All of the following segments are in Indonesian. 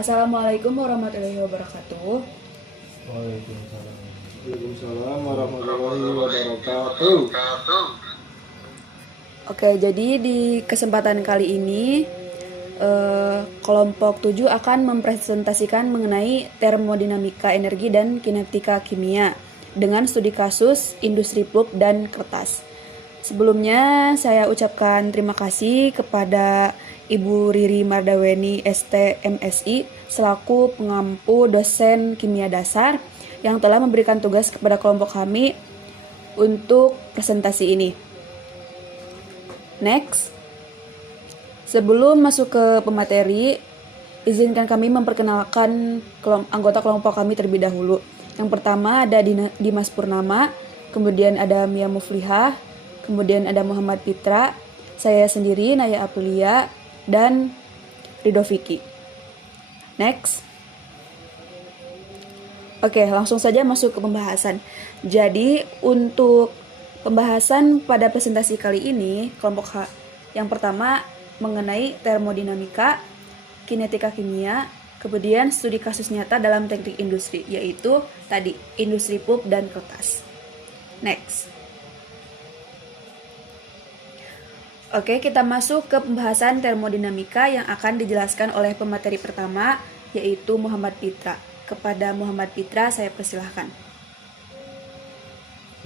Assalamualaikum warahmatullahi wabarakatuh. Waalaikumsalam. Waalaikumsalam warahmatullahi wabarakatuh. Oke, jadi di kesempatan kali ini kelompok 7 akan mempresentasikan mengenai termodinamika energi dan kinetika kimia dengan studi kasus industri pulp dan kertas. Sebelumnya saya ucapkan terima kasih kepada Ibu Riri Mardaweni ST MSI selaku pengampu dosen kimia dasar yang telah memberikan tugas kepada kelompok kami untuk presentasi ini. Next, sebelum masuk ke pemateri, izinkan kami memperkenalkan anggota kelompok kami terlebih dahulu. Yang pertama ada Dimas Purnama, kemudian ada Mia Muflihah, kemudian ada Muhammad Pitra, saya sendiri Naya Aprilia, dan Ridho Vicky. Next. Oke, langsung saja masuk ke pembahasan. Jadi, untuk pembahasan pada presentasi kali ini, kelompok yang pertama mengenai termodinamika, kinetika kimia, kemudian studi kasus nyata dalam teknik industri, yaitu tadi industri pulp dan kertas. Next. Oke, kita masuk ke pembahasan termodinamika yang akan dijelaskan oleh pemateri pertama, yaitu Muhammad Pitra. Kepada Muhammad Pitra, saya persilahkan.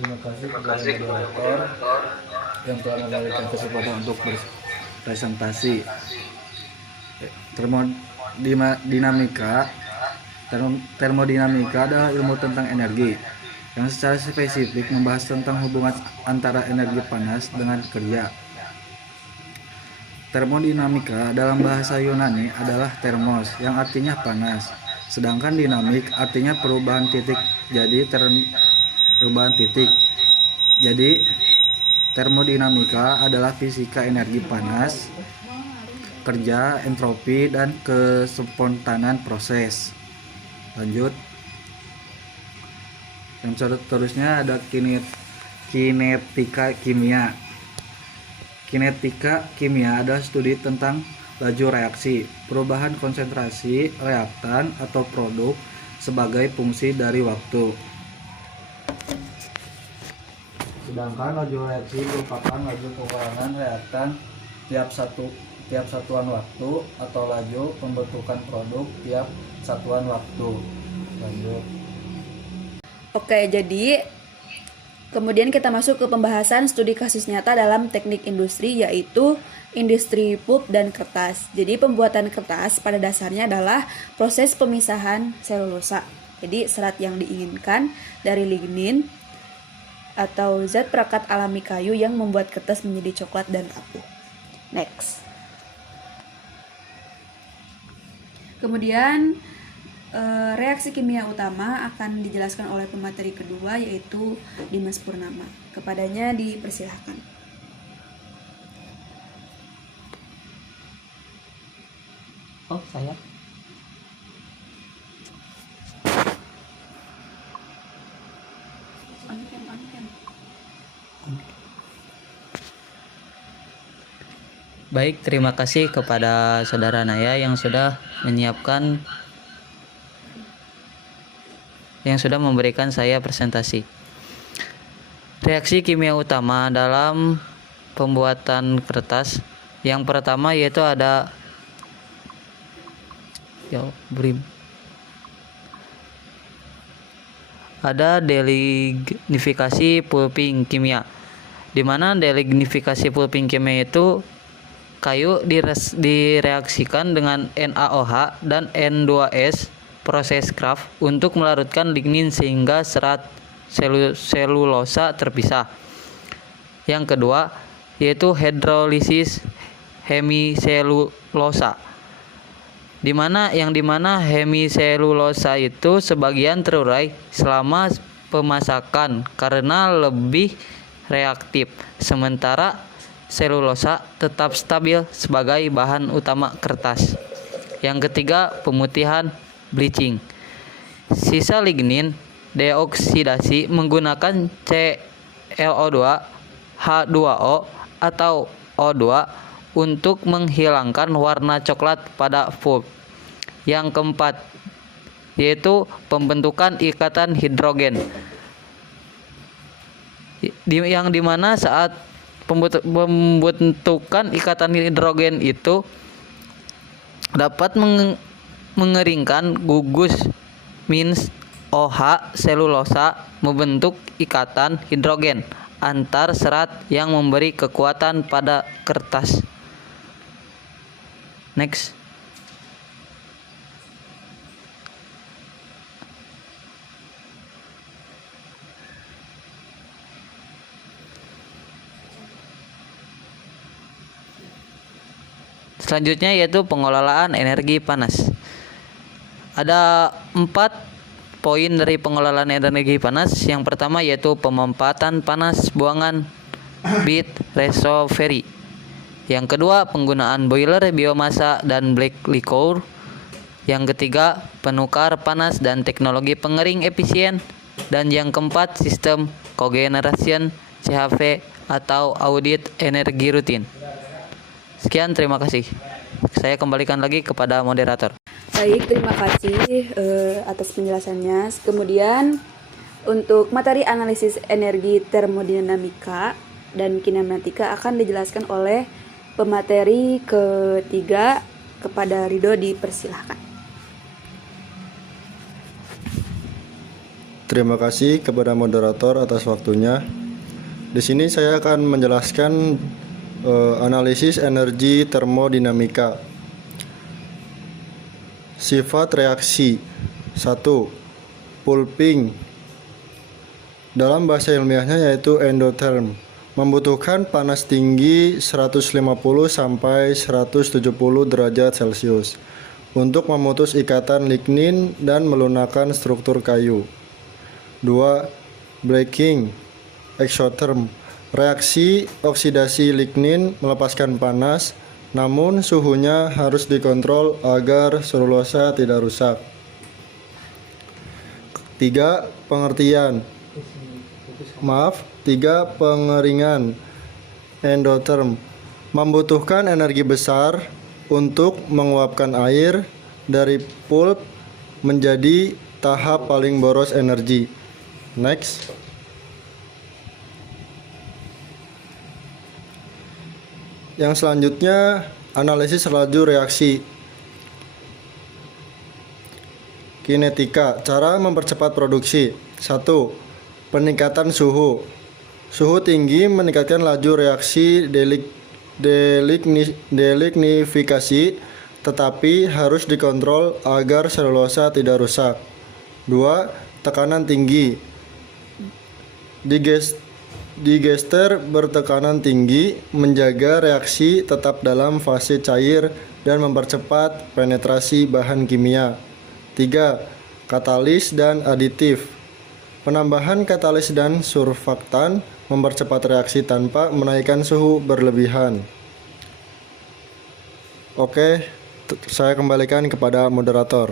Terima kasih kepada moderator yang telah memberikan kesempatan untuk berpresentasi. Termodinamika adalah ilmu tentang energi yang secara spesifik membahas tentang hubungan antara energi panas dengan kerja. Termodinamika dalam bahasa Yunani adalah termos yang artinya panas, sedangkan dinamik artinya perubahan titik. Jadi termodinamika adalah fisika energi panas, kerja, entropi, dan kespontanan proses. Lanjut. Yang seterusnya ada kinetika kimia. Kinetika kimia adalah studi tentang laju reaksi, perubahan konsentrasi reaktan atau produk sebagai fungsi dari waktu. Sedangkan laju reaksi merupakan laju pengulangan reaktan tiap satuan waktu atau laju pembentukan produk tiap satuan waktu. Lanjut. Oke, jadi kemudian kita masuk ke pembahasan studi kasus nyata dalam teknik industri, yaitu industri pulp dan kertas. Jadi pembuatan kertas pada dasarnya adalah proses pemisahan selulosa. Jadi serat yang diinginkan dari lignin atau zat perekat alami kayu yang membuat kertas menjadi coklat dan rapuh. Next. Kemudian reaksi kimia utama akan dijelaskan oleh pemateri kedua, yaitu Dimas Purnama. Kepadanya dipersilahkan. Oh, saya. Baik, terima kasih kepada Saudara Naya yang sudah memberikan saya presentasi. Reaksi kimia utama dalam pembuatan kertas. Yang pertama yaitu ada delignifikasi pulping kimia, di mana delignifikasi pulping kimia itu kayu direaksikan dengan NaOH dan N2S proses Kraft untuk melarutkan lignin sehingga serat selulosa terpisah. Yang kedua yaitu hidrolisis hemiselulosa, di mana hemiselulosa itu sebagian terurai selama pemasakan karena lebih reaktif, sementara selulosa tetap stabil sebagai bahan utama kertas. Yang ketiga, pemutihan bleaching. Sisa lignin deoksidasi menggunakan ClO2, H2O atau O2 untuk menghilangkan warna coklat pada pulp. Yang keempat yaitu pembentukan ikatan hidrogen. Yang dimana saat pembentukan ikatan hidrogen itu dapat mengeringkan gugus means OH selulosa membentuk ikatan hidrogen antar serat yang memberi kekuatan pada kertas. Next. Selanjutnya yaitu pengelolaan energi panas. Ada 4 poin dari pengelolaan energi panas. Yang pertama yaitu pemanfaatan panas buangan bit recovery. Yang kedua penggunaan boiler biomasa dan black liquor. Yang ketiga penukar panas dan teknologi pengering efisien. Dan yang keempat sistem cogeneration CHP atau audit energi rutin. Sekian, terima kasih. Saya kembalikan lagi kepada moderator. Baik, terima kasih atas penjelasannya. Kemudian untuk materi analisis energi termodinamika dan kinematika akan dijelaskan oleh pemateri ketiga. Kepada Ridho dipersilahkan. Terima kasih kepada moderator atas waktunya. Di sini saya akan menjelaskan analisis energi termodinamika. Sifat reaksi. 1. Pulping. Dalam bahasa ilmiahnya yaitu endotherm. Membutuhkan panas tinggi 150 sampai 170 derajat Celcius untuk memutus ikatan lignin dan melunakkan struktur kayu. 2. Breaking. Exotherm. Reaksi oksidasi lignin melepaskan panas, namun suhunya harus dikontrol agar selulosa tidak rusak. 3. Pengeringan. Endotherm. Membutuhkan energi besar untuk menguapkan air dari pulp menjadi tahap paling boros energi. Next. Yang selanjutnya analisis laju reaksi. Kinetika, cara mempercepat produksi. 1. Peningkatan suhu. Suhu tinggi meningkatkan laju reaksi delignifikasi, tetapi harus dikontrol agar selulosa tidak rusak. 2. Tekanan tinggi. Digester bertekanan tinggi menjaga reaksi tetap dalam fase cair dan mempercepat penetrasi bahan kimia. 3. Katalis dan aditif. Penambahan katalis dan surfaktan mempercepat reaksi tanpa menaikkan suhu berlebihan. Oke, saya kembalikan kepada moderator.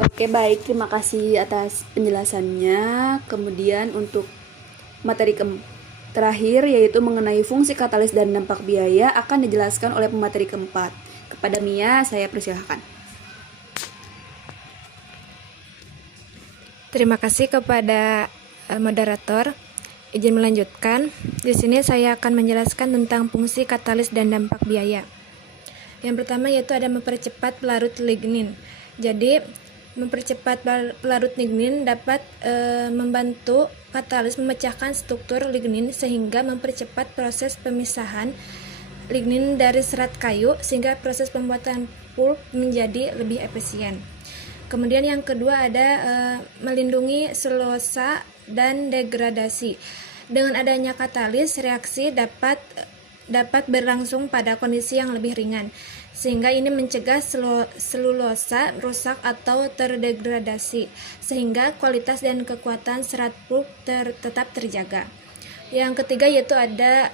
Oke, baik, terima kasih atas penjelasannya. Kemudian untuk materi terakhir yaitu mengenai fungsi katalis dan dampak biaya akan dijelaskan oleh pemateri keempat. Kepada Mia, saya persilahkan. Terima kasih kepada moderator. Izin melanjutkan. Di sini saya akan menjelaskan tentang fungsi katalis dan dampak biaya. Yang pertama yaitu ada mempercepat pelarut lignin. Jadi mempercepat pelarut lignin dapat membantu katalis memecahkan struktur lignin sehingga mempercepat proses pemisahan lignin dari serat kayu sehingga proses pembuatan pulp menjadi lebih efisien. Kemudian yang kedua ada melindungi selulosa dan degradasi. Dengan adanya katalis, reaksi dapat berlangsung pada kondisi yang lebih ringan, sehingga ini mencegah selulosa rusak atau terdegradasi, sehingga kualitas dan kekuatan serat pulp tetap terjaga. Yang ketiga yaitu ada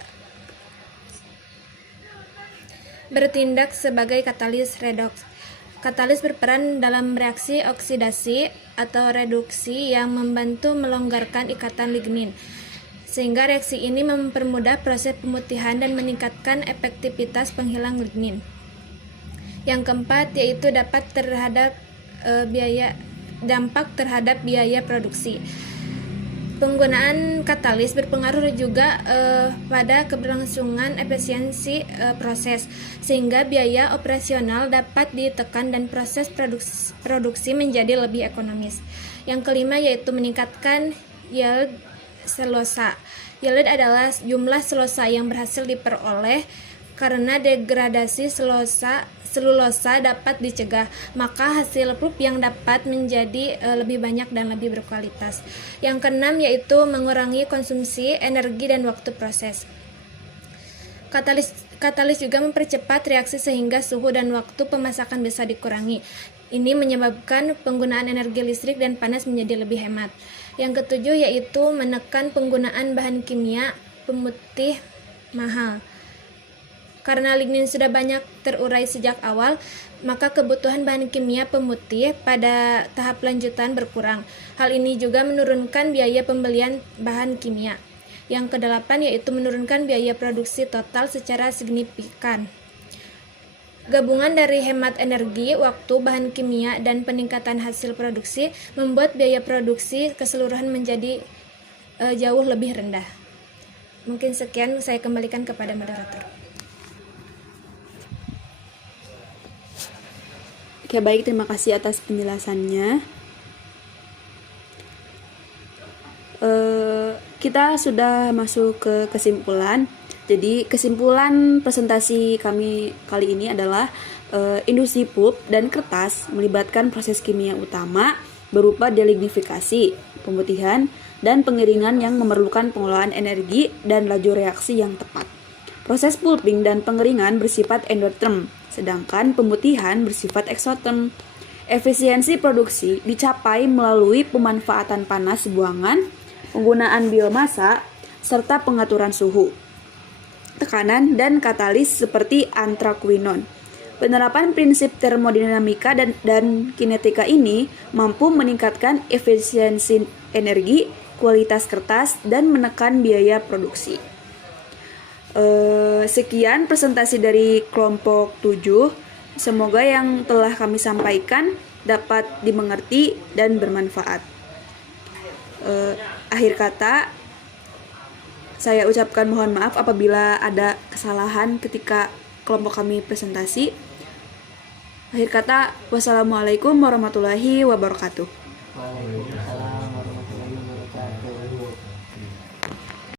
bertindak sebagai katalis redoks. Katalis berperan dalam reaksi oksidasi atau reduksi yang membantu melonggarkan ikatan lignin, sehingga reaksi ini mempermudah proses pemutihan dan meningkatkan efektivitas penghilang lignin. Yang keempat yaitu dampak terhadap biaya produksi. Penggunaan katalis berpengaruh juga pada keberlangsungan efisiensi proses, sehingga biaya operasional dapat ditekan dan proses produksi menjadi lebih ekonomis. Yang kelima yaitu meningkatkan yield selulosa. Yield adalah jumlah selulosa yang berhasil diperoleh karena degradasi selulosa dapat dicegah, maka hasil pulp yang dapat menjadi lebih banyak dan lebih berkualitas. Yang keenam yaitu mengurangi konsumsi energi dan waktu proses. Katalis juga mempercepat reaksi sehingga suhu dan waktu pemasakan bisa dikurangi. Ini menyebabkan penggunaan energi listrik dan panas menjadi lebih hemat. Yang ketujuh yaitu menekan penggunaan bahan kimia pemutih mahal. Karena lignin sudah banyak terurai sejak awal, maka kebutuhan bahan kimia pemutih pada tahap lanjutan berkurang. Hal ini juga menurunkan biaya pembelian bahan kimia. Yang kedelapan yaitu menurunkan biaya produksi total secara signifikan. Gabungan dari hemat energi, waktu, bahan kimia, dan peningkatan hasil produksi membuat biaya produksi keseluruhan menjadi jauh lebih rendah. Mungkin sekian, saya kembalikan kepada moderator. Oke, baik, terima kasih atas penjelasannya. Kita sudah masuk ke kesimpulan. Jadi kesimpulan presentasi kami kali ini adalah industri pulp dan kertas melibatkan proses kimia utama berupa delignifikasi, pemutihan, dan pengeringan yang memerlukan pengelolaan energi dan laju reaksi yang tepat. Proses pulping dan pengeringan bersifat endotherm, sedangkan pemutihan bersifat exotherm. Efisiensi produksi dicapai melalui pemanfaatan panas buangan, penggunaan biomasa, serta pengaturan suhu, tekanan, dan katalis seperti antraquinon. Penerapan prinsip termodinamika dan kinetika ini mampu meningkatkan efisiensi energi, kualitas kertas, dan menekan biaya produksi. Sekian presentasi dari kelompok 7. Semoga yang telah kami sampaikan dapat dimengerti dan bermanfaat. Akhir kata, saya ucapkan mohon maaf apabila ada kesalahan ketika kelompok kami presentasi. Akhir kata, wassalamualaikum warahmatullahi wabarakatuh. Waalaikumsalam.